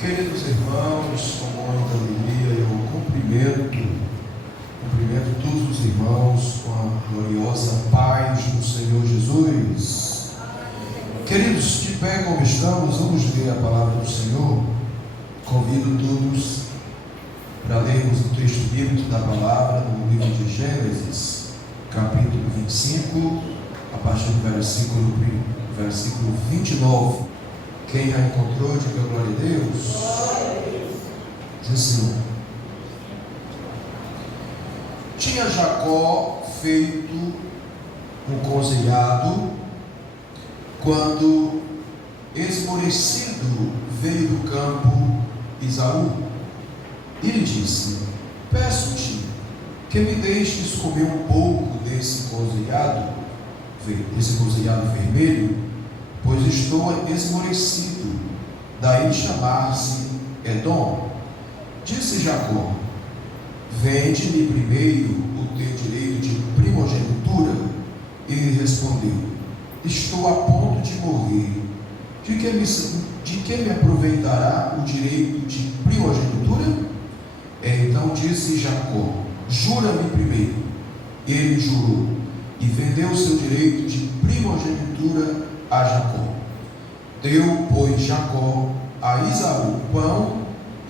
Queridos irmãos, com muita alegria eu cumprimento todos os irmãos com a gloriosa paz do Senhor Jesus. Queridos, de pé como estamos, vamos ler a palavra do Senhor. Convido todos para lermos o texto bíblico da palavra no livro de Gênesis, capítulo 25, a partir do versículo 29. Quem já encontrou, diga glória a Deus. Diz assim: tinha Jacó feito um conselhado quando esmorecido veio do campo Esaú e lhe disse: peço-te que me deixes comer um pouco desse conselhado vermelho, pois estou esmorecido. Daí chamar-se Edom. Disse Jacó: vende-me primeiro o teu direito de primogenitura. Ele respondeu: estou a ponto de morrer. De que me aproveitará o direito de primogenitura? Então disse Jacó: jura-me primeiro. Ele jurou e vendeu o seu direito de primogenitura a Jacó. Deu, pois, Jacó a Esaú o pão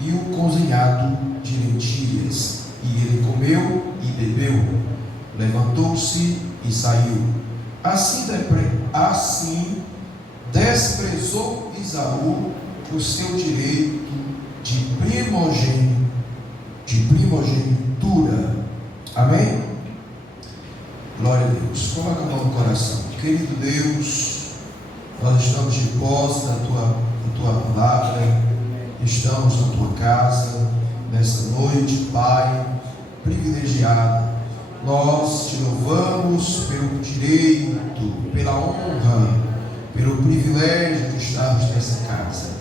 e o cozinhado de lentilhas, e ele comeu e bebeu. Levantou-se e saiu. Assim desprezou Esaú o seu direito de primogenitura. Amém? Glória a Deus. Coloca a mão no coração. Querido Deus, nós estamos de posse da tua palavra, estamos na tua casa, nessa noite, Pai, privilegiada. Nós te louvamos pelo direito, pela honra, pelo privilégio de estarmos nessa casa.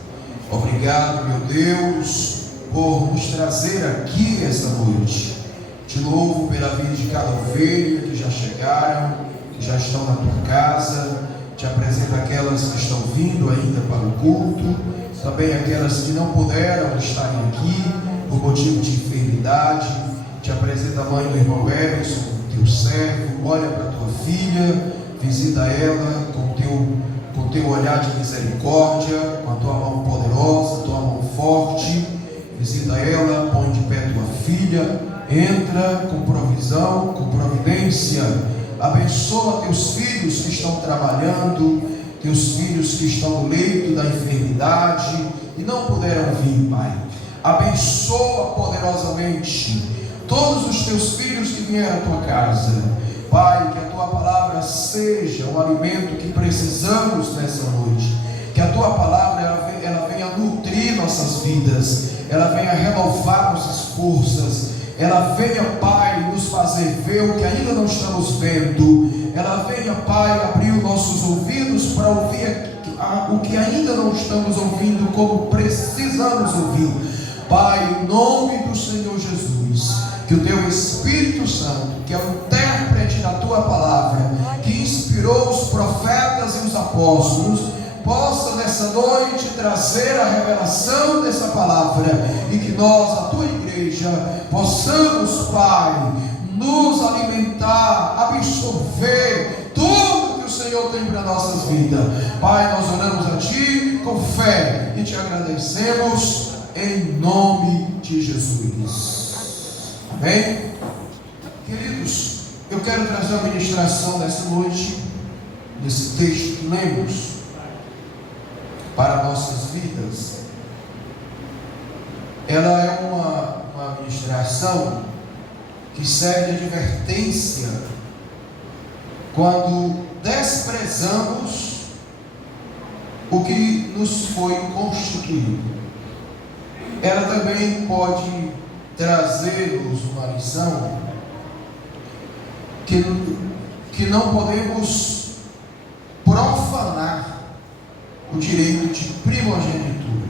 Obrigado, meu Deus, por nos trazer aqui esta noite. Te louvo pela vida de cada ovelha que já chegaram, que já estão na tua casa. Te apresento aquelas que estão vindo ainda para o culto, também aquelas que não puderam estar aqui por motivo de enfermidade. Te apresento a mãe do irmão Everson, teu servo. Olha para a tua filha, visita ela com teu olhar de misericórdia, com a tua mão poderosa, tua mão forte. Visita ela, põe de pé tua filha, entra com provisão, com providência. Abençoa teus filhos que estão trabalhando, teus filhos que estão no leito da enfermidade e não puderam vir, Pai. Abençoa poderosamente todos os teus filhos que vieram à tua casa. Pai, que a tua palavra seja o alimento que precisamos nessa noite. Que a tua palavra ela venha nutrir nossas vidas, ela venha renovar nossas forças, ela venha, Pai, nos fazer ver o que ainda não estamos vendo. Ela venha, Pai, abrir os nossos ouvidos para ouvir o que ainda não estamos ouvindo, como precisamos ouvir. Pai, em nome do Senhor Jesus, que o teu Espírito Santo, que é o intérprete da tua palavra, que inspirou os profetas e os apóstolos, possa nessa noite trazer a revelação dessa palavra, e que nós, a tua igreja, possamos, Pai, nos alimentar, absorver tudo que o Senhor tem para nossas vidas. Pai, nós oramos a ti com fé e te agradecemos em nome de Jesus. Amém? Queridos, eu quero trazer a ministração dessa noite, desse texto que lemos, para nossas vidas. Ela é uma ministração que serve de advertência quando desprezamos o que nos foi constituído. Ela também pode trazer-nos uma lição que não podemos profanar o direito de primogenitura.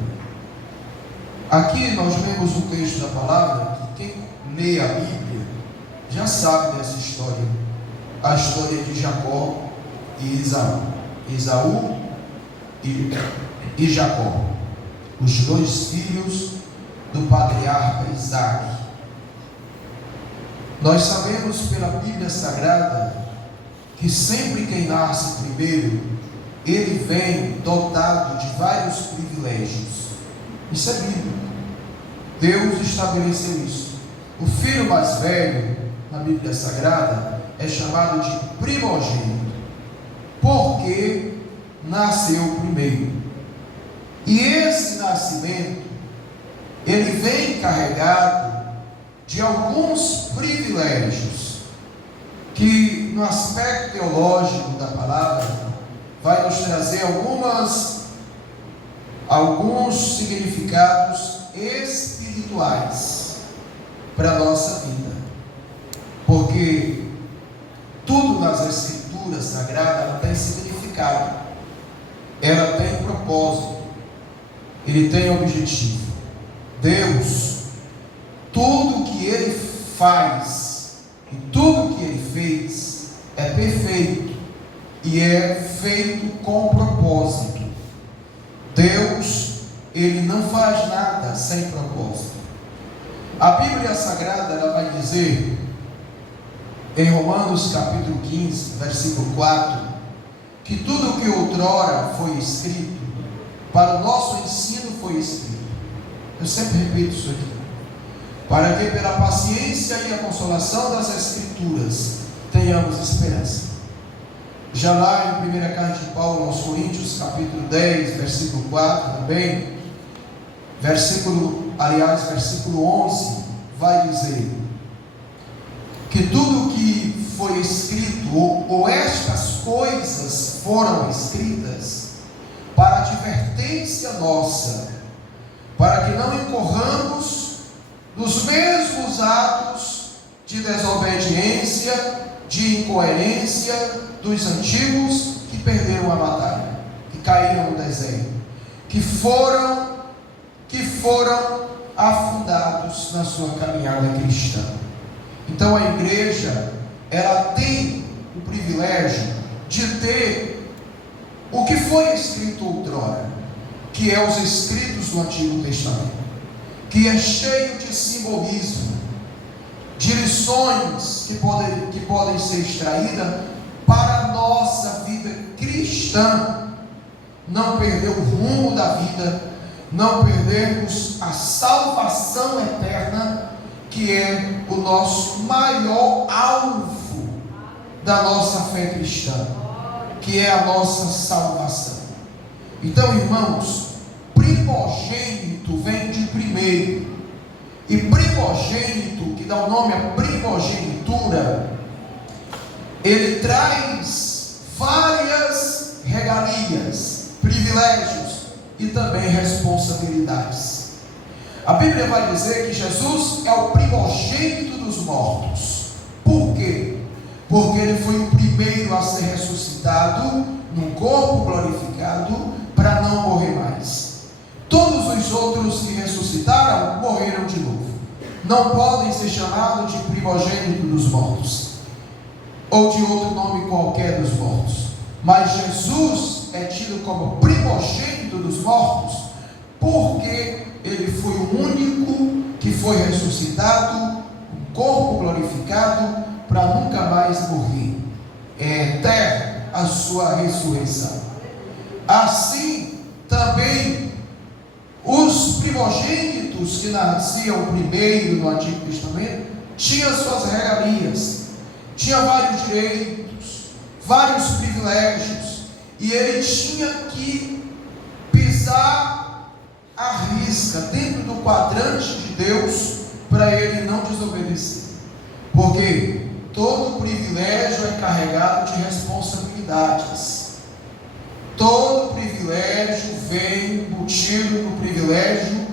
Aqui nós lemos o texto da palavra, que quem lê a Bíblia já sabe dessa história, a história de Jacó e Esaú e Jacó. os 2 filhos do patriarca Isaac. Nós sabemos pela Bíblia Sagrada que sempre quem nasce primeiro, ele vem dotado de vários privilégios. Isso é bíblico. Deus estabeleceu isso. O filho mais velho, na Bíblia Sagrada, é chamado de primogênito, porque nasceu primeiro. E esse nascimento, ele vem carregado de alguns privilégios, que no aspecto teológico da palavra, vai nos trazer alguns significados espirituais para a nossa vida. Porque tudo nas Escrituras Sagradas, ela tem significado, ela tem propósito, ele tem objetivo. Deus, tudo que Ele faz e tudo que Ele fez é perfeito e é feito com propósito. Deus, Ele não faz nada sem propósito. A Bíblia Sagrada, ela vai dizer em Romanos capítulo 15, versículo 4, que tudo que outrora foi escrito, para o nosso ensino foi escrito. Eu sempre repito isso aqui. Para que pela paciência e a consolação das Escrituras tenhamos esperança. Já lá em 1 carta de Paulo aos Coríntios, capítulo 10, versículo 4 também, versículo 11, vai dizer que tudo que foi escrito, ou estas coisas foram escritas, para advertência nossa, para que não incorramos nos mesmos atos de desobediência, de incoerência dos antigos que perderam a batalha, que caíram no deserto, que foram afundados na sua caminhada cristã. Então a igreja, ela tem o privilégio de ter o que foi escrito outrora, que é os escritos do Antigo Testamento, que é cheio de simbolismo, de lições que podem ser extraídas para a nossa vida cristã, não perder o rumo da vida, não perdermos a salvação eterna, que é o nosso maior alvo da nossa fé cristã, que é a nossa salvação. Então, irmãos, primogênito vem de primeiro, e primogênito, que dá o nome à primogenitura, ele traz várias regalias, privilégios e também responsabilidades. A Bíblia vai dizer que Jesus é o primogênito dos mortos. Por quê? Porque ele foi o primeiro a ser ressuscitado num corpo glorificado para não morrer mais. Todos os outros que ressuscitaram morreram de novo. Não podem ser chamados de primogênito dos mortos, ou de outro nome qualquer dos mortos. Mas Jesus é tido como primogênito dos mortos, porque ele foi o único que foi ressuscitado, um corpo glorificado, para nunca mais morrer. É eterna a sua ressurreição. Assim também os primogênitos que nasciam primeiro no Antigo Testamento tinham suas regalias, tinha vários direitos, vários privilégios, e ele tinha que pisar a risca dentro do quadrante de Deus para ele não desobedecer, porque todo privilégio é carregado de responsabilidades. Todo privilégio vem embutido no privilégio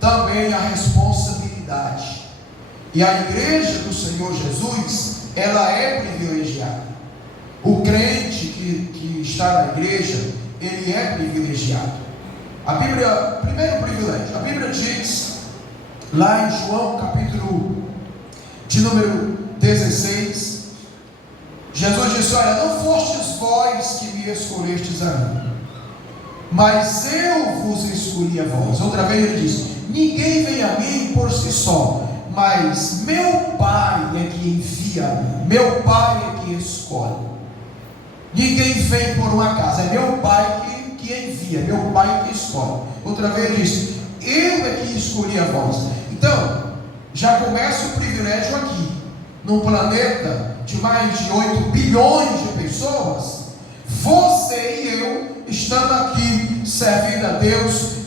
também a responsabilidade. E a igreja do Senhor Jesus, ela é privilegiada. O crente que está na igreja, ele é privilegiado. A Bíblia, primeiro privilégio, a Bíblia diz lá em João capítulo de número 16, Jesus disse: olha, não fostes vós que me escolhestes a mim, mas eu vos escolhi a vós. Outra vez ele diz: ninguém vem a mim por si só, mas meu Pai é que envia a mim, meu Pai é que escolhe. Ninguém vem por um acaso, é meu Pai que envia, meu Pai que escolhe. Outra vez ele diz: eu é que escolhi a vós. Então, já começa o privilégio aqui, num planeta de mais de 8 bilhões de pessoas. Você e eu estamos aqui servindo a Deus,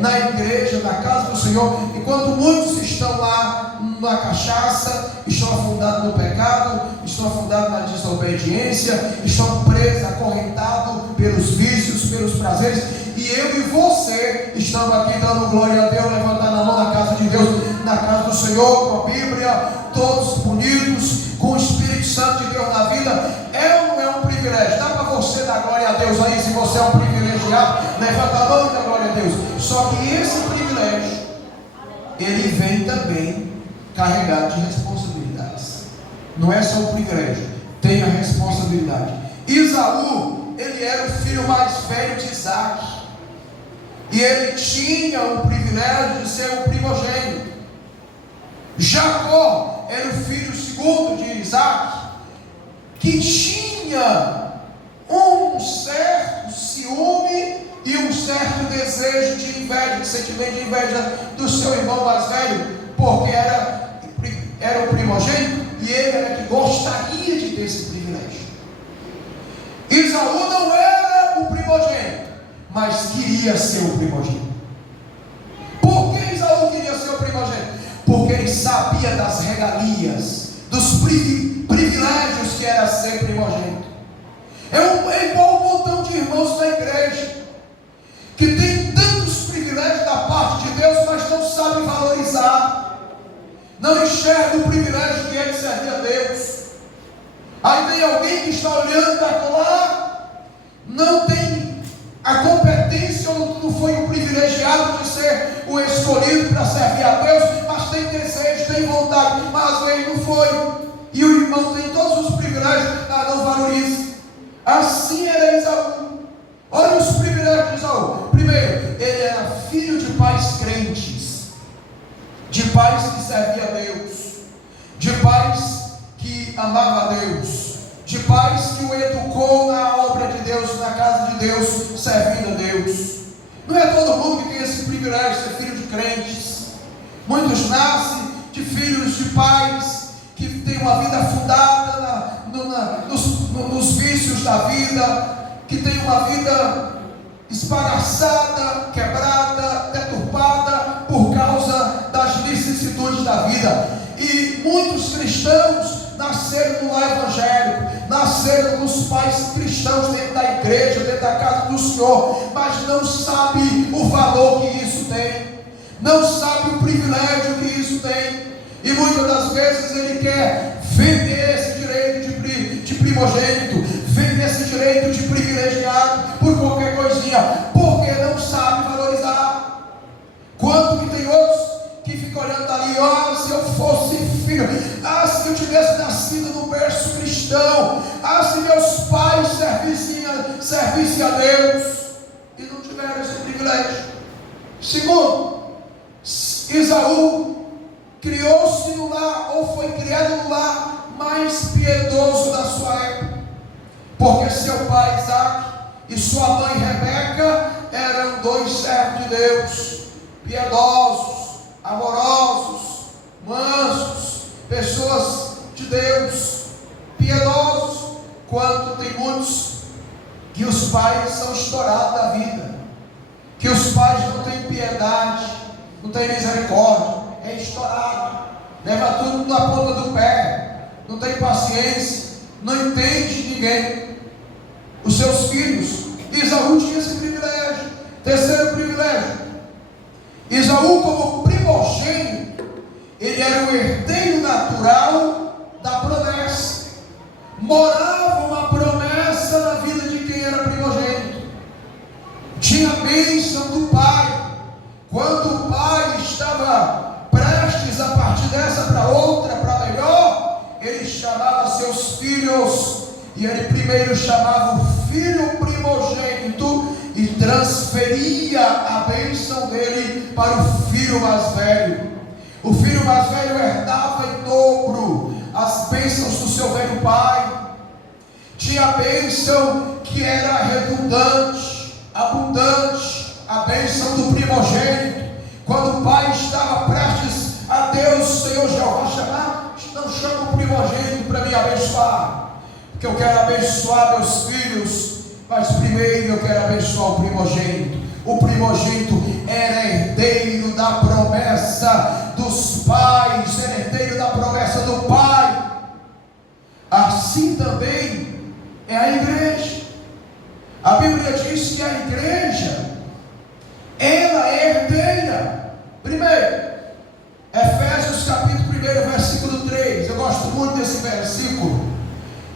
na igreja, na casa do Senhor, enquanto muitos estão lá na cachaça, estão afundados no pecado, estão afundados na desobediência, estão presos, acorrentados pelos vícios, pelos prazeres, e eu e você estamos aqui dando glória a Deus, levantando a mão na casa de Deus, na casa do Senhor, com a Bíblia, todos bonitos, com o Espírito Santo de Deus na vida. É ou não é um privilégio? Dá para você dar glória a Deus aí, se você é um privilegiado, levanta a mão e dá glória a Deus. Só que esse privilégio, ele vem também carregado de responsabilidades. Não é só um privilégio, tem a responsabilidade. Esaú, ele era o filho mais velho de Isaac, e ele tinha o privilégio de ser o primogênito. Jacó era o filho segundo de Isaac, que tinha um certo ciúme e um certo desejo de inveja, de sentimento de inveja do seu irmão mais velho, porque era o primogênito e ele era que gostaria de ter esse privilégio. Esaú não era o primogênito, mas queria ser o primogênito. Por que Esaú queria ser o primogênito? Porque ele sabia das regalias, dos privilégios que era ser primogênito. É igual um montão de irmãos na igreja, que tem tantos privilégios da parte de Deus, mas não sabe valorizar, não enxerga o privilégio que é de servir a Deus. Aí tem alguém que está olhando para lá, não tem a competência, ou não foi o privilegiado de ser o escolhido para servir a Deus, mas tem desejo, tem vontade, mas às vezes não foi, e o irmão tem todos os privilégios, mas não valoriza. Assim era Esaú. Olha os privilégios de Esaú. Primeiro, ele era filho de pais crentes, de pais que serviam a Deus, de pais que amavam a Deus, de pais que o educou na obra de Deus, na casa de Deus, servindo a Deus. Não é todo mundo que tem esse privilégio de ser filho de crentes. Muitos nascem de filhos de pais que têm uma vida fundada nos vícios da vida, que têm uma vida esbagaçada, quebrada, deturpada por causa das vicissitudes da vida. E muitos cristãos nasceram no lar evangélico, nasceram nos pais cristãos dentro da igreja, dentro da casa do Senhor, mas não sabem o valor que isso tem, não sabem o privilégio que isso tem, e muitas das vezes ele quer vender esse direito de primogênito, vender esse direito de privilegiado por qualquer coisinha, porque não sabe valorizar. Quanto que tem outros que ficam olhando ali: se eu fosse filho, se eu tivesse nascido no berço cristão, se meus pais servissem a Deus, e não tiveram esse privilégio. Segundo, Esaú criou-se no lar, ou foi criado no lar mais piedoso da sua época, porque seu pai Isaac e sua mãe Rebeca eram dois servos de Deus, piedosos, amorosos, mansos, pessoas de Deus, piedosos. Quanto tem muitos que os pais são estourados da vida, que os pais não têm piedade, não têm misericórdia, é estourado, leva tudo na ponta do pé, não tem paciência, não entende ninguém, os seus filhos. Esaú tinha esse privilégio. Terceiro privilégio, Esaú, como primogênito, ele era o herdeiro natural da promessa. Morava uma promessa na vida de quem era primogênito. Tinha a bênção do pai. Quando o pai estava prestes a partir dessa para outra, para melhor, ele chamava seus filhos, e ele primeiro chamava o filho primogênito, e transferia a bênção dele para o filho mais velho. O filho mais velho herdava em dobro as bênçãos do seu velho pai. Tinha a bênção que era redundante, abundante, a bênção do primogênito. Quando o pai estava prestes a Deus, o Senhor Jeová chamar, não chama o primogênito para me abençoar, porque eu quero abençoar meus filhos, mas primeiro eu quero abençoar o primogênito. O primogênito era herdeiro da promessa dos pais, era herdeiro da promessa do pai. Assim também é a igreja. A Bíblia diz que a igreja, ela é herdeira. Primeiro, Efésios capítulo 1, versículo 3. Eu gosto muito desse versículo,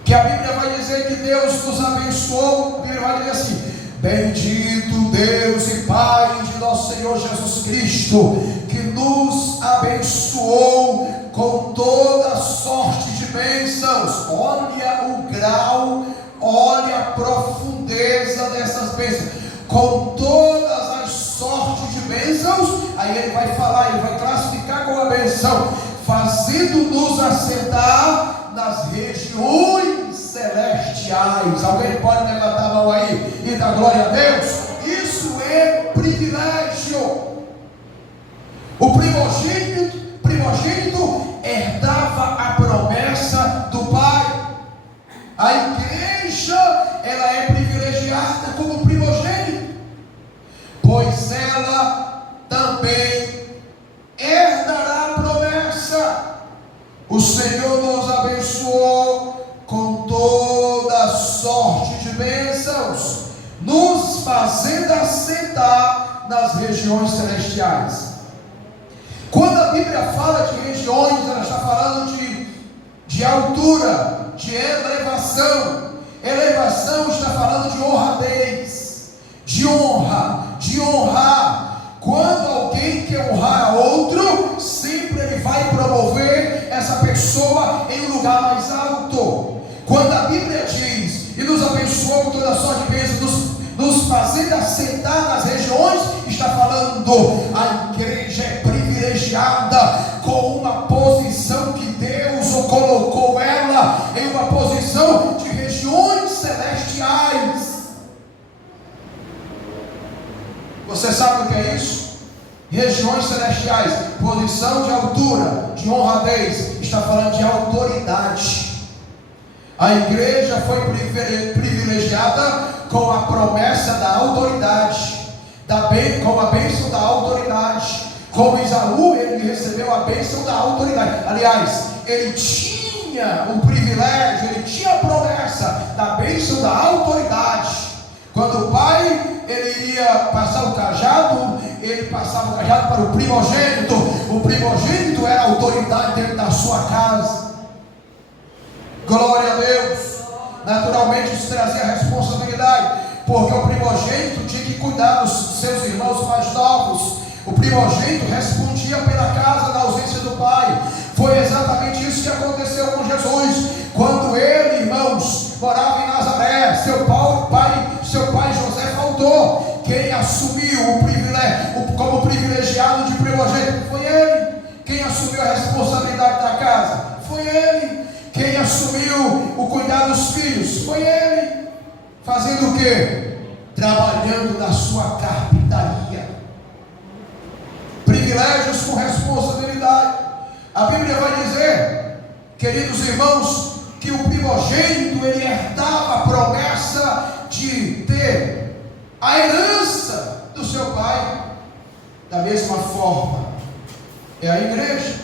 que a Bíblia vai dizer que Deus nos abençoou. A Bíblia vai dizer assim: bendito Deus e Pai de nosso Senhor Jesus Cristo, que nos abençoou com toda sorte de bênçãos. Olha o grau, olha a profundeza dessas bênçãos. Com todas as sortes de bênçãos. Aí ele vai falar, ele vai classificar com a benção: fazendo-nos assentar nas regiões celestiais. Alguém pode levantar a mão aí e dar glória a Deus? Isso é privilégio. O primogênito herdava a promessa do pai. A igreja, ela é privilegiada como primogênito, pois ela também herdará a promessa. O Senhor nos abençoou com toda sorte de bênçãos, nos fazendo assentar nas regiões celestiais. Quando a Bíblia fala de regiões, ela está falando de altura, de elevação. Elevação está falando de honradez, de honra, de honrar. Quando alguém quer honrar outro, sempre ele vai promover essa pessoa em um lugar mais alto. Quando a Bíblia diz: e nos abençoou com toda sorte de bênçãos, nos fazendo assentar nas regiões, está falando a igreja é privilegiada com uma posição que Deus colocou ela em uma posição de regiões celestiais. Você sabe o que é isso? Regiões celestiais, posição de altura, de honradez, está falando de autoridade. A igreja foi privilegiada com a promessa da autoridade, com a bênção da autoridade. Como Isaú, ele recebeu a bênção da autoridade. Aliás, ele tinha o privilégio, ele tinha a promessa da bênção da autoridade. Quando o pai, ele ia passar o cajado, ele passava o cajado para o primogênito. O primogênito era a autoridade dentro da sua casa. Glória a Deus. Naturalmente isso trazia responsabilidade, porque o primogênito tinha que cuidar dos seus irmãos mais novos. O primogênito respondia pela casa na ausência do pai. Foi exatamente isso que aconteceu com Jesus. Quando ele, irmãos, morava em Nazaré, seu pai José faltou. Quem assumiu o privilégio como privilegiado de primogênito foi ele. Quem assumiu a responsabilidade da casa foi ele. Quem assumiu o cuidado dos filhos foi ele. Fazendo o quê? Trabalhando na sua carpintaria. Privilégios com responsabilidade. A Bíblia vai dizer, queridos irmãos, que o primogênito, ele herdava a promessa de ter a herança do seu pai. Da mesma forma é a igreja.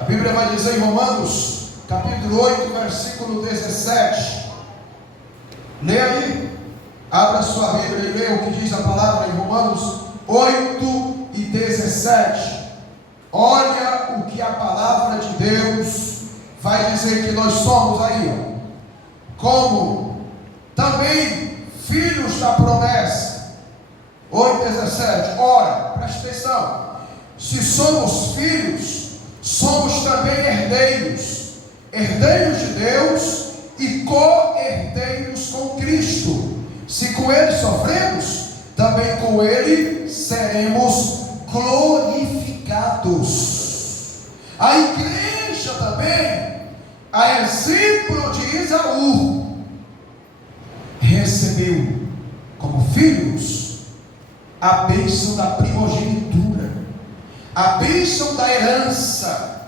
A Bíblia vai dizer em Romanos capítulo 8, versículo 17. Leia aí, abra sua Bíblia e leia o que diz a palavra em Romanos 8 e 17. Olha o que a palavra de Deus vai dizer que nós somos aí, como também filhos da promessa. 8:17. Ora, preste atenção: se somos filhos, somos também herdeiros, herdeiros de Deus e co-herdeiros com Cristo, Se com ele sofremos, também com ele seremos glorificados. A igreja também, a exemplo de Esaú, recebeu como filhos a bênção da primogenitura, a bênção da herança.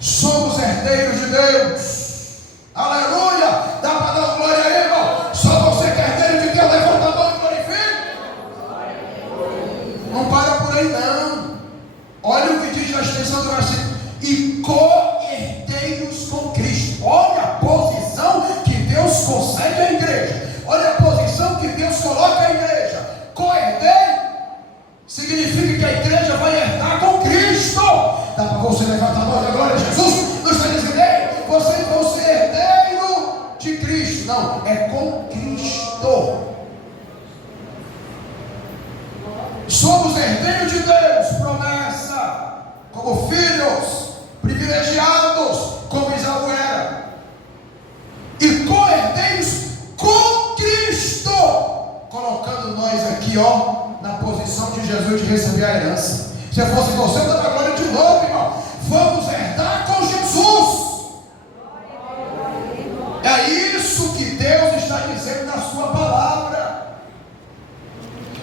Somos herdeiros de Deus. Aleluia! Dá para dar glória a Ele, irmão? Só você que é herdeiro de Deus, levanta a mão e glorifica. Não para por aí não. Olha o que diz na extensão do versículo: e co-herdeiros com Cristo. Olha a posição que Deus concede à igreja. Olha a posição que Deus coloca à igreja. Co-herdeiro significa que a igreja vai herdar com Cristo. Dá para você levantar a mão da glória a Jesus? Não está dizendo, ei, vocês vão ser herdeiro de Cristo. Não, é com Cristo. Somos herdeiros de Deus, promessa, como filhos privilegiados, como Esaú era, e co-herdeiros com Cristo, colocando nós aqui, na posição de Jesus de receber a herança. Se fosse você, eu dava glória de novo, irmão. Vamos herdar com Jesus. É isso que Deus está dizendo na sua palavra.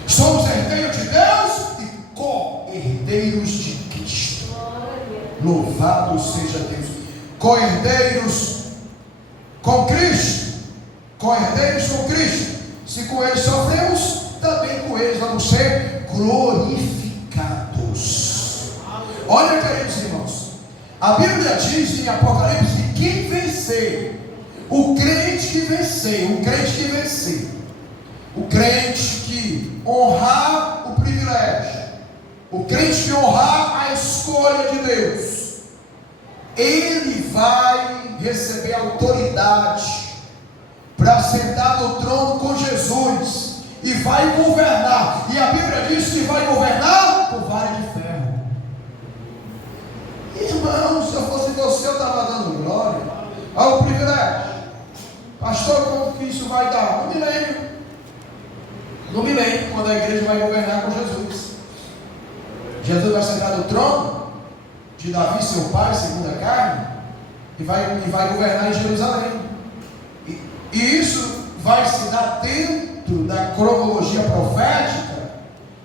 Somos herdeiros de Deus e co-herdeiros de Cristo. Louvado seja Deus. Co-herdeiros com Cristo. Co-herdeiros com Cristo. Se com eles sofremos, também com eles vamos ser glorificados. Olha, queridos irmãos, a Bíblia diz em Apocalipse que quem vencer, o crente que vencer, o crente que honrar o privilégio, o crente que honrar a escolha de Deus, ele vai receber autoridade para sentar no trono com Jesus e vai governar. E a Bíblia diz que vai governar com vara de ferro. Irmão, se eu fosse você, eu estava dando glória ao privilégio. Pastor, como que isso vai dar? No milênio, quando a igreja vai governar com Jesus. Jesus vai sentar no trono de Davi, seu pai, segundo a carne, e vai governar em Jerusalém. E isso vai se dar dentro da cronologia profética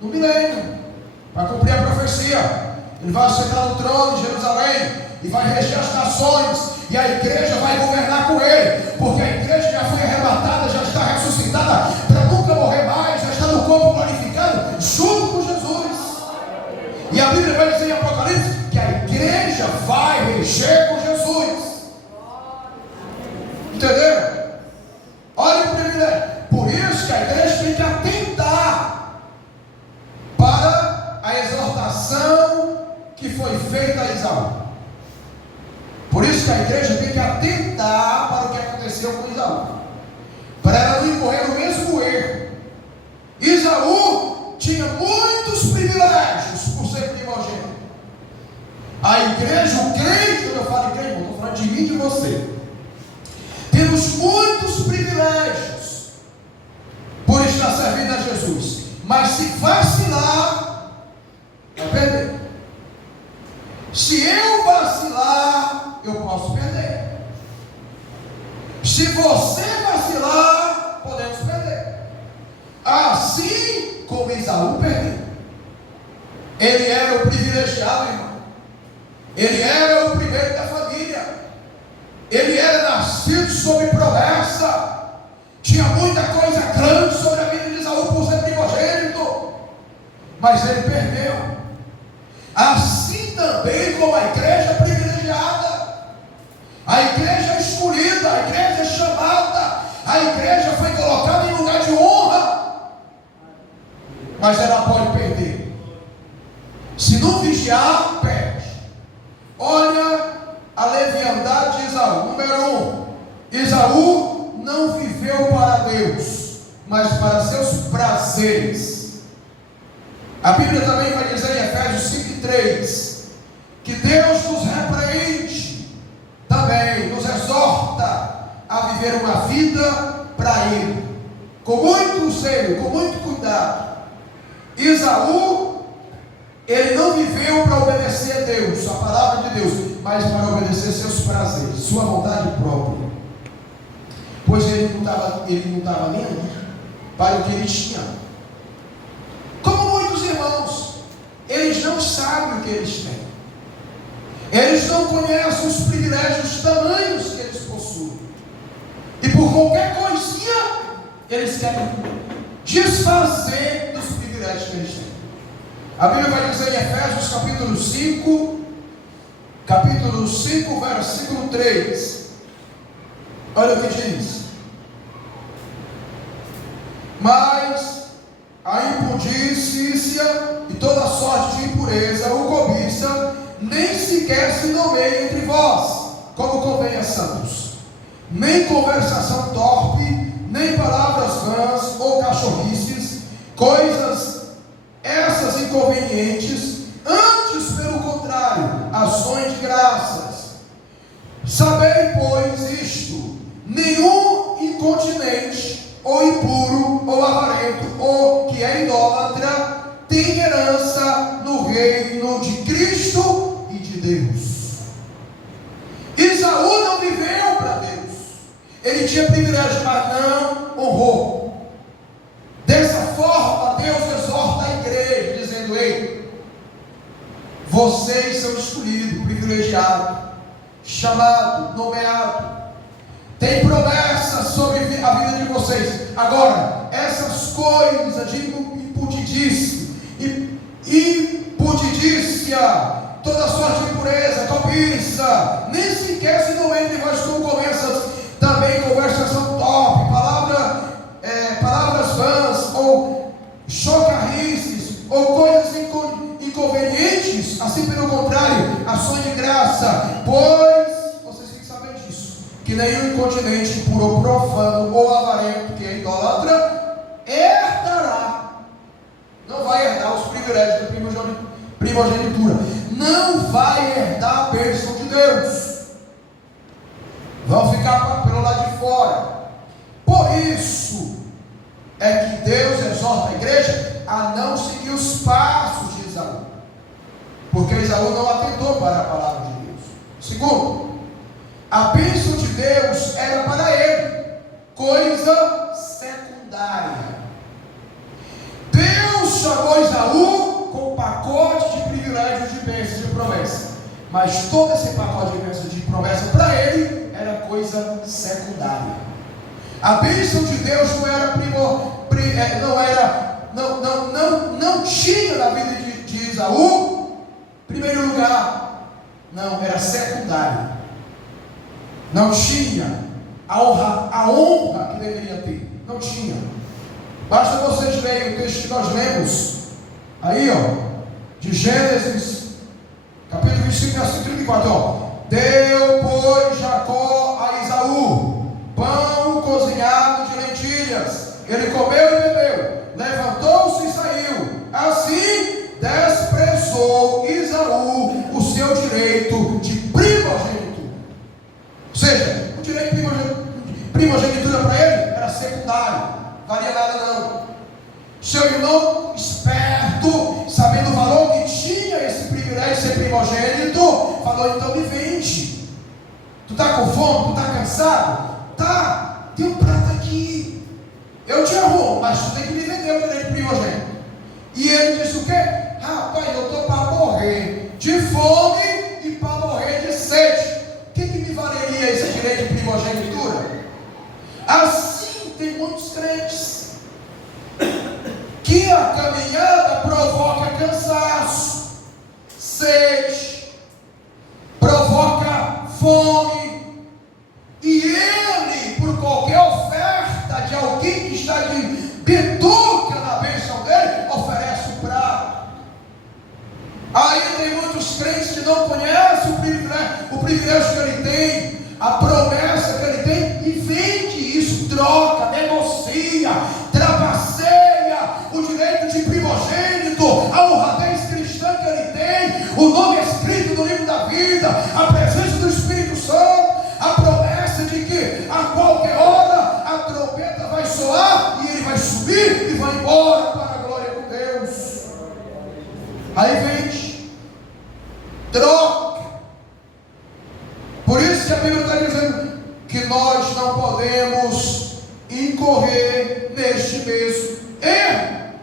no milênio, para cumprir a profecia. Ele vai sentar no trono de Jerusalém e vai reger as nações, e a igreja vai governar com ele, porque a igreja já foi arrebatada, já está ressuscitada para nunca morrer mais, já está no corpo glorificado junto com Jesus. E a Bíblia vai dizer em Apocalipse que a igreja vai reger com Jesus. Entenderam? Olha o privilégio. Por isso que a igreja tem que atentar para a exortação que foi feita a Esaú. Por isso que a igreja tem que atentar para o que aconteceu com Esaú, para ela não incorrer no mesmo erro. Esaú tinha muitos privilégios por ser primogênito. A igreja, o crente, quando eu falo igreja, eu estou falando de mim e de você. Temos muitos privilégios por estar servindo a Jesus, mas se vacilar, vai perder. Se eu vacilar, eu posso perder. Se você vacilar, podemos perder. Assim como Esaú perdeu. Ele era o privilegiado, irmão. Ele era o primeiro da família. Ele era nascido sob promessa. Tinha muita coisa grande sobre a vida de Esaú por ser primogênito, mas ele perdeu. Assim também como a igreja privilegiada, a igreja escolhida, a igreja chamada, a igreja foi colocada em lugar de honra, mas ela pode perder. Se não vigiar, perde. Olha a leviandade de Esaú. Número 1, Esaú não viveu para Deus, mas para seus prazeres. A Bíblia também vai dizer em Efésios 5:3 que Deus nos repreende, também nos exorta a viver uma vida para Ele, com muitos zelo, com muito cuidado. Esaú, ele não viveu para obedecer a Deus, a palavra de Deus, mas para obedecer seus prazeres, sua vontade própria. Pois ele não estava nem aí para o que ele tinha. Como muitos irmãos, eles não sabem o que eles têm. Eles não conhecem os privilégios, os tamanhos que eles possuem. E por qualquer coisinha, eles querem desfazer dos privilégios que eles têm. A Bíblia vai dizer em Efésios capítulo 5, versículo 3. Olha o que diz. Mas a impudícia e toda sorte de impureza, ou cobiça, nem sequer se nomeia entre vós, como convém a santos. Nem conversação torpe, nem palavras vãs ou cachorrices, coisas essas inconvenientes, antes pelo contrário, ações de graças. Sabei, pois, isto: nenhum incontinente, ou impuro, ou avarento, ou que é idólatra, tem herança no reino de Cristo e de Deus. Esaú não viveu para Deus. Ele tinha privilégio, mas não honrou. Dessa forma, Deus exorta a igreja, dizendo: ei, vocês são escolhidos, privilegiados, chamados, nomeados. Tem promessas sobre a vida de vocês. Agora, essas coisas de impudicícia, toda sorte de impureza, cobiça, nem sequer se nomeia entre vós, como começas também conversação torpe, palavras vãs, ou chocarrices, ou coisas inconvenientes, assim pelo contrário, ações de graça, pois vocês ficam sabendo disso, que nenhum incontinente, impuro ou profano, ou avarento, que é idólatra, herdará, não vai herdar os privilégios da primogenitura, não vai herdar a bênção de Deus, vão ficar pelo lado de fora. Por isso é que Deus exorta a igreja a não seguir os passos de Esaú, porque Esaú não atentou para a palavra de Deus. Segundo, a bênção de Deus era para ele coisa secundária. Deus chamou Esaú com um pacote de privilégios, de bênçãos, de promessa, mas todo esse pacote de bênçãos, de promessa para ele era coisa secundária. A bênção de Deus não tinha na vida de Esaú primeiro lugar, não, era secundário. Não tinha a honra que deveria ter, não tinha. Basta vocês verem o texto que nós lemos aí, de Gênesis capítulo 25, versículo 34, deu, pois, Jacó a Esaú pão cozinhado de lentilhas, ele comeu e bebeu, levantou-se e saiu. Assim desprezou Esaú o seu direito de primogenitura. Ou seja, o direito de primogenitura para ele era secundário, valia nada não. Seu irmão esperto, sabendo o valor que tinha esse privilégio de ser primogênito, falou: então me vende. Tu está com fome? Tu está cansado? Tá, tem um prato aqui, eu te arrumo, mas tu tem que me vender o direito de primogênito. E ele disse o quê? Rapaz, eu estou para morrer de fome e para morrer de sede. O que me valeria esse direito de primogenitura? Assim tem muitos crentes que a caminhada provoca cansaço, sede, provoca fome, e ele, por qualquer oferta de alguém que está de bituca na bênção dele, oferece um prato. Aí tem muitos crentes que não conhecem o privilégio que ele tem, a promessa que ele tem, e vende isso, troca, negocia, trapaceia o direito de primogênito, a honradez cristã que ele tem, o nome escrito no livro da vida, a presença do Espírito Santo, a promessa de que a qualquer hora a trombeta vai soar e ele vai subir troca. Por isso que a Bíblia está dizendo que nós não podemos incorrer neste mesmo erro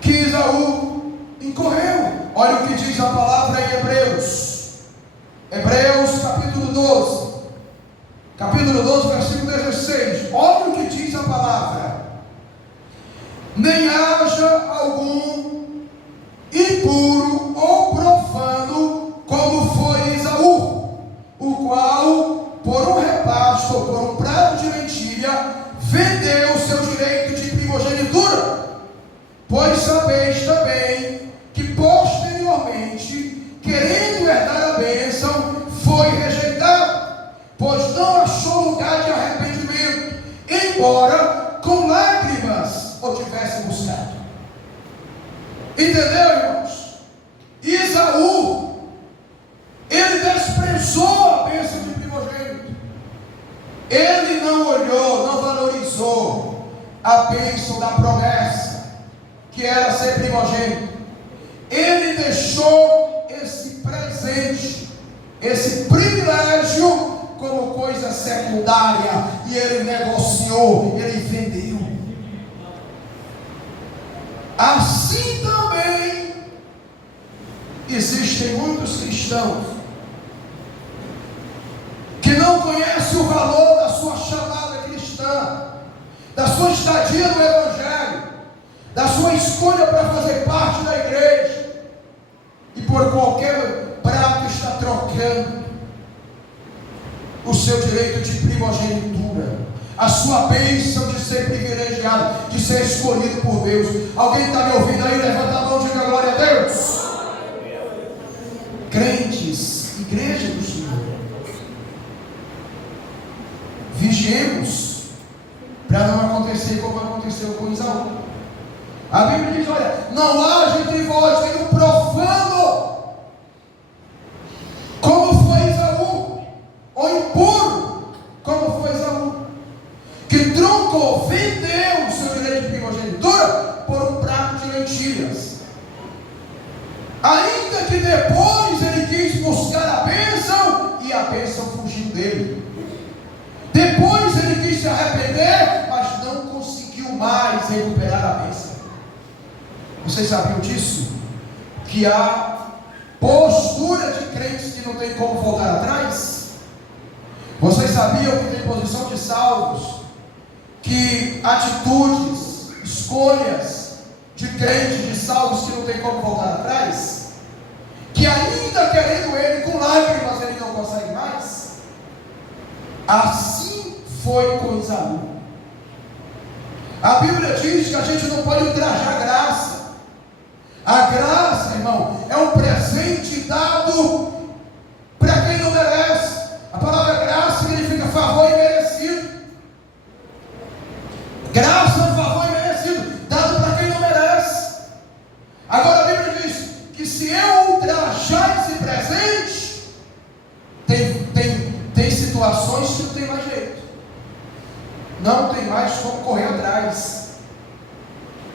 que Esaú incorreu. Olha o que diz a palavra em Hebreus capítulo 12. Capítulo 12, versículo 16. Olha o que diz a palavra: nem haja algum impuro ou profano como foi Esaú, o qual, por um repasto ou por um prato de lentilha, vendeu o seu direito de primogenitura. Pois sabeis também que posteriormente, querendo herdar a bênção, foi rejeitado, pois não achou lugar de arrependimento, embora com lágrimas o tivesse buscado. Entendeu, irmãos? Esaú, ele desprezou a bênção de primogênito. Ele não olhou, não valorizou a bênção da promessa, que era ser primogênito. Ele deixou esse presente, esse privilégio, como coisa secundária, e ele negociou, ele vendeu. Assim também existem muitos cristãos que não conhecem o valor da sua chamada cristã, da sua estadia no Evangelho, da sua escolha para fazer parte da igreja, e por qualquer prato está trocando o seu direito de primogenitura, a sua bênção de ser privilegiado, de ser escolhido por Deus. Alguém está me ouvindo aí? Levanta a mão e diga glória a Deus. Crentes, igreja do Senhor, vigiemos para não acontecer como aconteceu com Esaú. A Bíblia diz: olha, não haja entre vós nenhum profano como foi Esaú, ou impuro como foi Esaú, que truncou, vendeu o seu direito de primogenitura por um prato de lentilhas, ainda que depois ele quis buscar a bênção e a bênção fugiu dele. Depois ele quis se arrepender, mas não conseguiu mais recuperar a bênção. Vocês sabiam disso? Que há postura de crentes que não tem como voltar atrás? Vocês sabiam que tem posição de salvos, que atitudes, escolhas de crentes, de salvos que não tem como voltar atrás? Que ainda querendo ele com lágrimas, ele não consegue mais? Assim foi com Esaú. A Bíblia diz que a gente não pode ultrajar a graça. A graça, irmão, é um presente dado para quem não merece. A palavra graça significa favor imerecido. Graça é um favor imerecido, dado para quem não merece. Agora a Bíblia diz que se eu ultrajar esse presente, tem situações que não tem mais jeito. Não tem mais como correr atrás.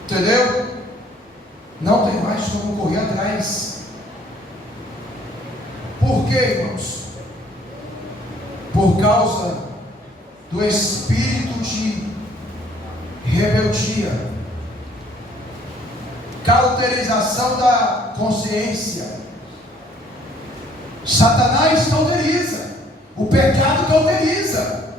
Entendeu? Não tem mais como correr atrás. Por quê, irmãos? Por causa do espírito de rebeldia, cauterização da consciência. Satanás cauteriza, o pecado cauteriza,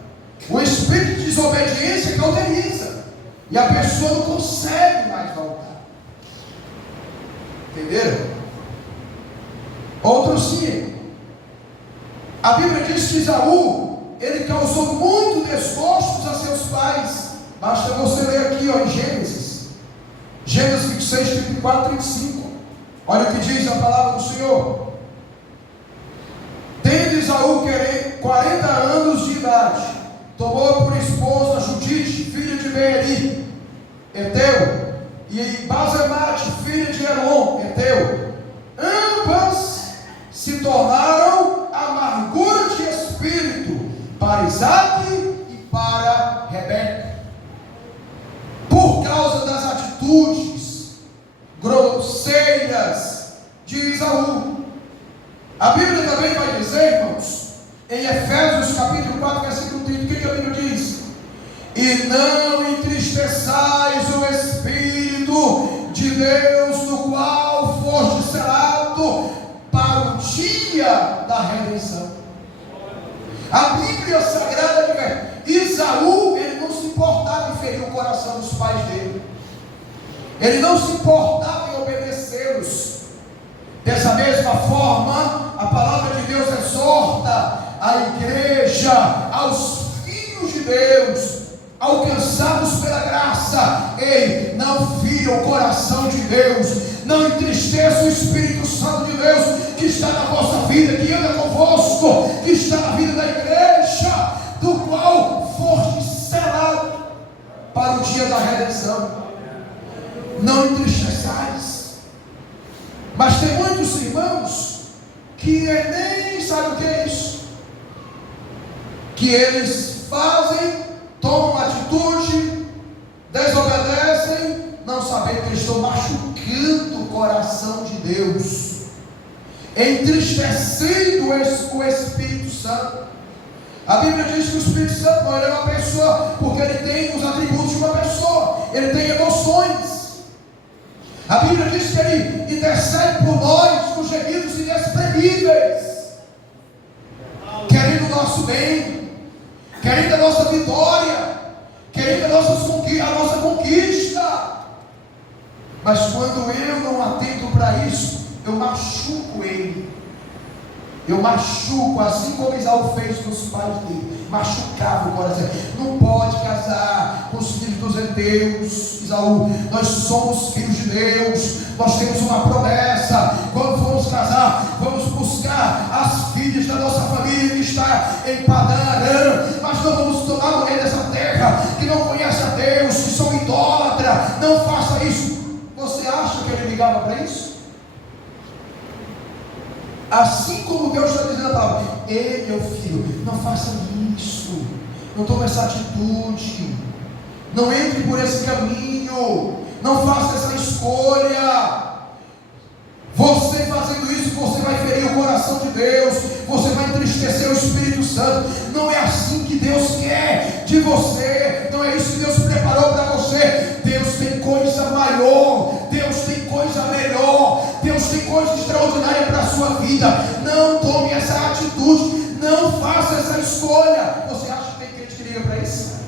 o espírito de desobediência cauteriza, e a pessoa não consegue mais voltar. Entenderam? Outro sim. A Bíblia diz que Esaú, ele causou muito desgostos a seus pais. Basta você ler aqui, ó, em Gênesis 26, 34 e 35. Olha o que diz a palavra do Senhor. Tendo Esaú 40 anos de idade, tomou por esposa Judite, filha de Beeri, Eteu, e Basemate, filha de Elon, Eteu. Ambas se tornaram amargura de espírito para Isaque e para Rebeca, por causa das atitudes grosseiras de Esaú. A Bíblia também vai dizer, irmãos, em Efésios capítulo 4, versículo 30, o que a Bíblia diz? E não entristeçais o Espírito de Deus, no qual foste selado para o dia da redenção. A Bíblia Sagrada diz: Isaú, ele não se importava em ferir o coração dos pais dele, ele não se importava em obedecê-los. Dessa mesma forma, a palavra de Deus exorta a igreja, aos filhos de Deus, alcançados pela graça: ei, não fira o coração de Deus, não entristeça o Espírito Santo de Deus, que está na vossa vida, que anda convosco, que está na vida da igreja, do qual foste selado para o dia da redenção. Não entristeçais. Mas tem muitos irmãos que nem sabem o que é isso, que eles fazem, tomam atitude, desobedecem, não sabendo que estão machucando o coração de Deus, entristecendo o Espírito Santo. A Bíblia diz que o Espírito Santo não é uma pessoa, porque ele tem os atributos de uma pessoa, ele tem emoções. A Bíblia diz que ele intercede por nós com gemidos inexprimíveis, querendo o nosso bem, querendo a nossa vitória, querendo a nossa conquista. Mas quando eu não atento para isso, eu machuco ele. Eu machuco, assim como Isaú fez com os pais dele, machucava o coração. Não pode casar com os filhos dos heteus, Isaú. Nós somos filhos de Deus, nós temos uma promessa. Quando formos casar, vamos buscar as filhas da nossa família que está em Padã Arã, mas não vamos tomar mulher dessa terra que não conhece a Deus, que são idólatras. Não faça isso. Você acha que ele ligava para isso? Assim como Deus está dizendo a palavra: ei, meu filho, não faça isso, não tome essa atitude, não entre por esse caminho, não faça essa escolha. Você fazendo isso, você vai ferir o coração de Deus, você vai entristecer o Espírito Santo. Não é assim que Deus quer de você, não é isso que Deus preparou para você. Deus tem coisa maior, Deus tem coisa melhor, Deus tem coisa extraordinária para a sua vida. Não tome essa atitude, não faça essa escolha. Você acha que tem crente que liga para isso?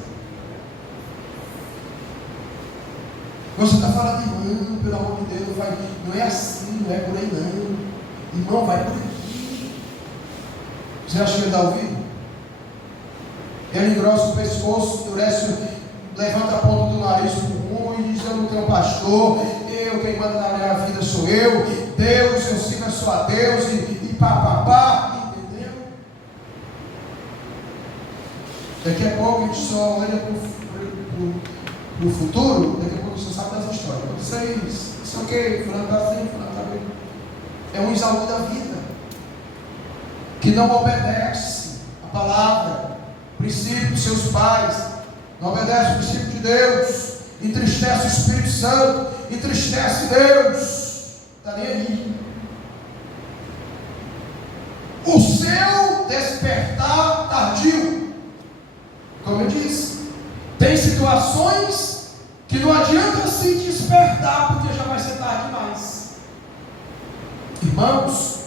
Você está falando: irmão, pelo amor de Deus, não é assim, não é por aí não. Irmão, vai por aqui. Você acha que ele está ouvindo? Ele engrossa o pescoço, endurece, levanta a ponta do nariz para o ruim e diz: eu não tenho pastor, quem manda na minha vida sou eu, Deus, eu sigo só a Deus, e pá, entendeu? Daqui a pouco a gente só olha para o futuro, daqui a pouco você sabe dessa história. Isso é o que? Fulano está assim, fulano está bem. É um Isaú da vida, que não obedece a palavra, o princípio dos seus pais, não obedece o princípio de Deus, entristece o Espírito Santo, entristece Deus, está nem aí. O seu despertar tardio, como eu disse, tem situações que não adianta se despertar, porque já vai ser tarde demais. Irmãos,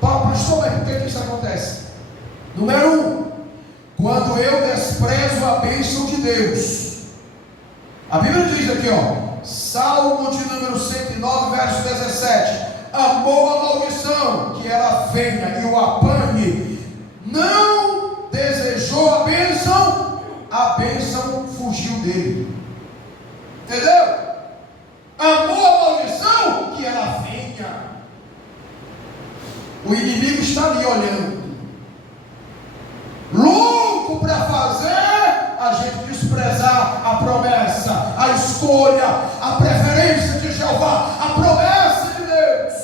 pastor, mas por que isso acontece? Número 1, quando eu desprezo a bênção de Deus. A Bíblia diz aqui, Salmo de número 109, verso 17: amou a maldição, que ela venha e o apanhe, não desejou a bênção fugiu dele. Entendeu? Amou a maldição, que ela venha. O inimigo está ali olhando, louco para fazer a gente desprezar a promessa, a escolha, a preferência de Jeová, a promessa de Deus,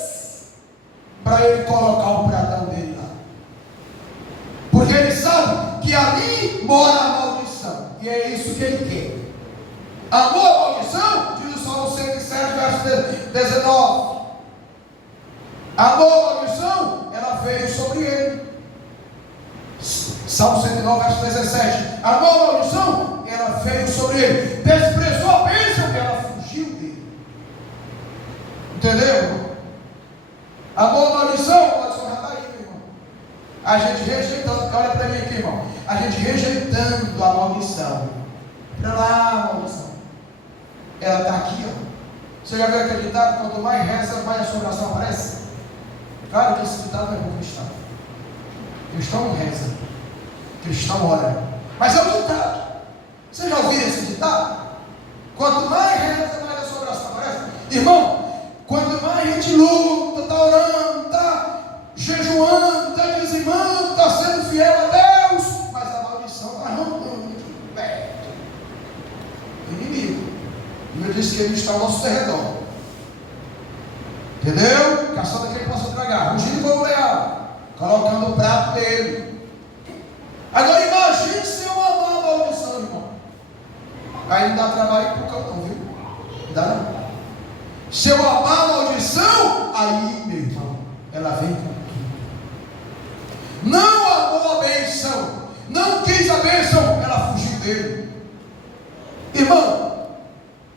para ele colocar o pratão dele lá, porque ele sabe que ali mora a maldição, e é isso que ele quer. Amor a maldição, diz o Salmo 107, verso 19. Amor a maldição, veio sobre ele. Salmo 109, verso 17. Amou a maldição, ela veio sobre ele. Desprezou a bênção, ela fugiu dele. Entendeu? Amou a maldição, a maldição já está aí, meu irmão. A gente rejeitando, olha para mim aqui, irmão. A gente rejeitando a maldição. Para lá, a maldição. Ela está aqui, ó. Você já viu aquele ditado? Quanto mais reza, mais assombração aparece? Claro que esse ditado não é para cristão. Cristão não reza. Cristão ora. Mas é um ditado. Você já ouviu esse ditado? Quanto mais reza, mais assombração aparece. Irmão, quanto mais a gente luta, está orando, está jejuando, está dizimando, está sendo fiel a Deus, mas a maldição está rondando perto. O inimigo. Eu disse que ele está ao nosso derredor. Entendeu? Caçando aquele que possa tragar. Rugindo como leão. Colocando o prato dele. Agora imagine se eu amar a maldição, irmão. Aí não dá trabalho para o cão, não, viu? Não dá não. Se eu amar a maldição, aí, meu irmão, ela vem com tudo. Não amou a bênção, não quis a bênção, ela fugiu dele. Irmão,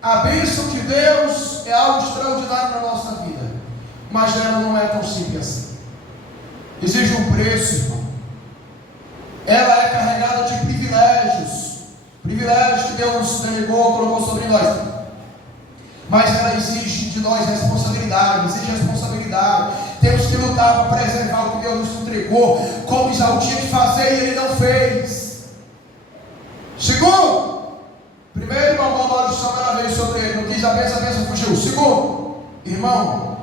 a bênção de Deus é algo extraordinário na nossa vida, mas ela não é tão simples assim. Exige um preço, irmão. Ela é carregada de privilégios que Deus nos delegou, colocou sobre nós. Mas ela exige de nós responsabilidade, Temos que lutar para preservar o que Deus nos entregou, como Isaú tinha que fazer e ele não fez. Segundo, primeiro, a maldição ela veio sobre ele, não quis a bênção fugiu. Segundo, irmão,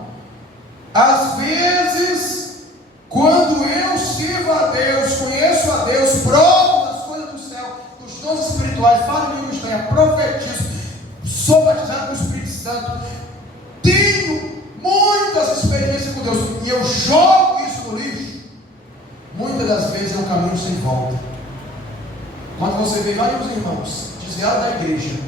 às vezes, quando eu sirvo a Deus, conheço a Deus, provo das coisas do céu, dos dons espirituais, falo em línguas estranhas, profetizo, sou batizado com o Espírito Santo, tenho muitas experiências com Deus e eu jogo isso no lixo, muitas das vezes é um caminho sem volta. Quando você vê vários irmãos desviados da igreja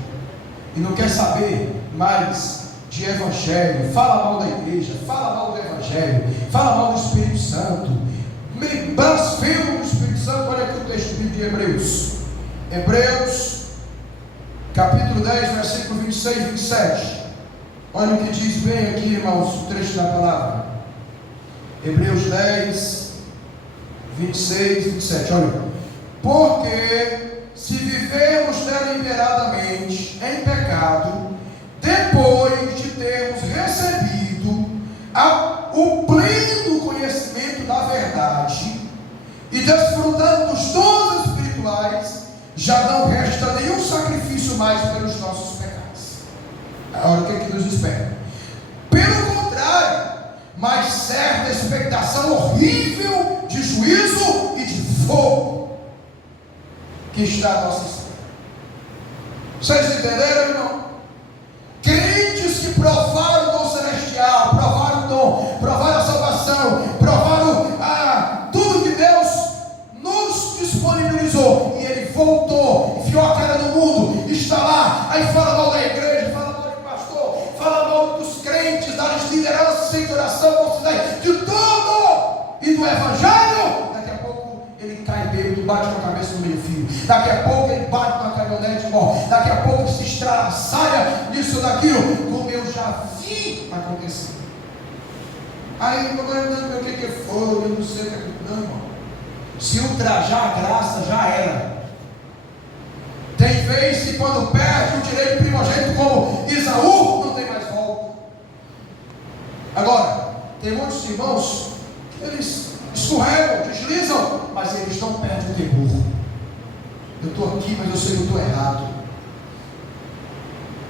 e não quer saber mais de evangelho, fala mal da igreja, fala mal do evangelho, fala mal do Espírito Santo, blasfema do Espírito Santo. Olha aqui o texto de Hebreus capítulo 10, versículo 26 e 27. Olha o que diz bem aqui, irmãos, o trecho da palavra. Hebreus 10, 26 e 27. Olha. Porque se vivermos deliberadamente em pecado, depois de termos recebido o pleno conhecimento da verdade e desfrutando dos dons espirituais, já não resta nenhum sacrifício mais pelos nossos pecados. Agora o que é que nos espera? Pelo contrário, mas certa expectação horrível de juízo e de fogo que está à nossa espera. Vocês entenderam, irmão? Crentes que provaram o dom celestial, provaram o dom, provaram a salvação, provaram tudo que Deus nos disponibilizou, e ele voltou, enfiou a cara no mundo, está lá, aí fala mal da igreja, fala mal do pastor, fala mal dos crentes, das lideranças sem oração, de tudo, e do evangelho. Daqui a pouco ele cai bêbado, bate com a cabeça no meio-fio, daqui a pouco ele bate na caminhonete e morre, daqui a pouco ele se estraçalha nisso ou daquilo, como eu já vi acontecer. Aí eu não o que foi, eu não sei o que não, irmão. Se ultrajar a graça, já era. Tem vez que quando perde o direito primogênito, como Isaú, não tem mais volta. Agora, tem muitos irmãos que eles escorregam, deslizam, mas eles não perdem o temor. Eu estou aqui, mas eu sei que eu estou errado.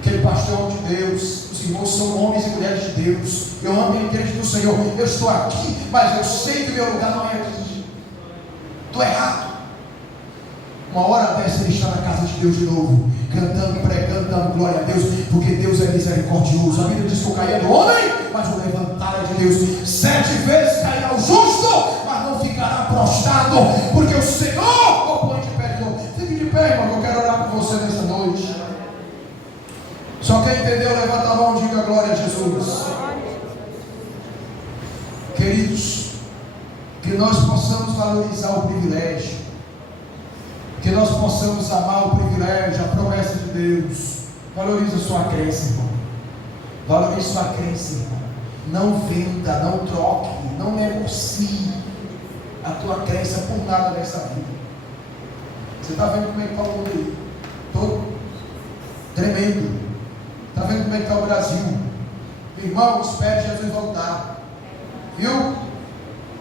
Aquele pastor é homem de Deus, os irmãos são homens e mulheres de Deus. Eu amo a igreja do Senhor. Eu estou aqui, mas eu sei que o meu lugar não é aqui. Estou errado. Uma hora dessa ele está na casa de Deus de novo, cantando, pregando, dando glória a Deus, porque Deus é misericordioso. A Bíblia diz que o cair é do homem, mas o levantar é de Deus. 7 vezes cairá o justo, mas não ficará prostrado, porque o Senhor o põe de pé de novo. Fique de pé, irmão, que eu quero orar por você nesta noite. Só quem entendeu, levanta a mão e diga glória a Jesus. Queridos, Que nós possamos valorizar o privilégio, que nós possamos amar o privilégio, a promessa de Deus. Valorize a sua crença, irmão. Valorize sua crença, irmão. Não venda, não troque, não negocie a tua crença por nada nessa vida. Você está vendo como é que está o mundo aí? Todo tremendo. Está vendo como é que está o Brasil? Irmão, espere Jesus voltar. Viu?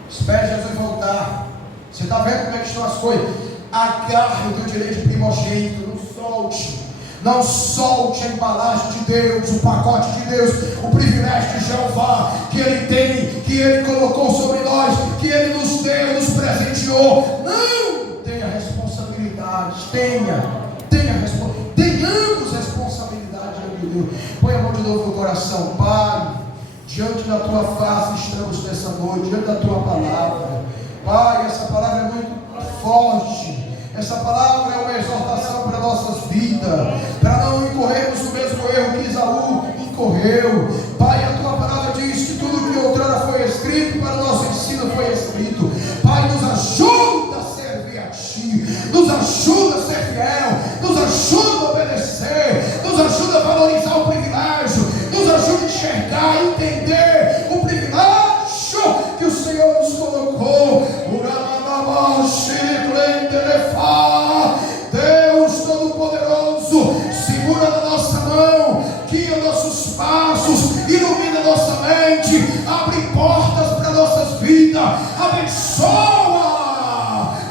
Espere Jesus voltar. Você está vendo como é que estão as coisas? Agarre o teu direito de primogênito. Não solte. Não solte a embalagem de Deus, o pacote de Deus, o privilégio de Jeová que Ele tem, que Ele colocou sobre nós, que Ele nos deu, nos presenteou. Não! Tenha responsabilidade. Tenhamos responsabilidade diante de Deus. Põe a mão de novo no coração. Pai, diante da tua face estamos nessa noite, diante da tua palavra. Pai, essa palavra é muito forte. Essa palavra é uma exortação para nossas vidas, para não incorrermos no mesmo erro que Esaú incorreu. Pai, a tua palavra diz que tudo que outrora foi escrito para o nosso ensino foi escrito. Pai, nos ajuda a servir a Ti, nos ajuda a ser fiel, nos ajuda a obedecer, nos ajuda a valorizar o privilégio, nos ajuda a enxergar e entender o privilégio que o Senhor nos colocou. Deus Todo-Poderoso, segura na nossa mão, guia nossos passos, ilumina nossa mente, abre portas para nossas vidas, abençoa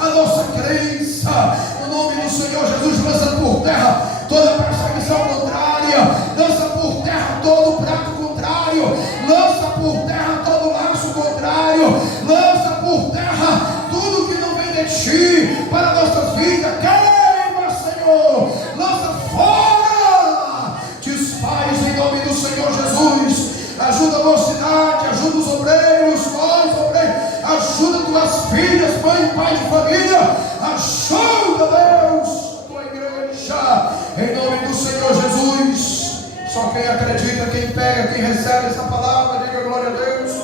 a nossa crença, no nome do Senhor Jesus. Lança por terra toda perseguição contrária, lança por terra todo prato contrário, lança por terra todo laço contrário, lança por terra tudo que não vem de Ti para nossas vidas. Queima, Senhor, lança fora, desfaz em nome do Senhor Jesus. Ajuda a mocidade, ajuda os obreiros, nós obreiros, ajuda tuas filhas, mãe e pai de família, ajuda, Deus, a tua igreja, em nome do Senhor Jesus. Só quem acredita, quem pega, quem recebe essa palavra, diga glória a Deus.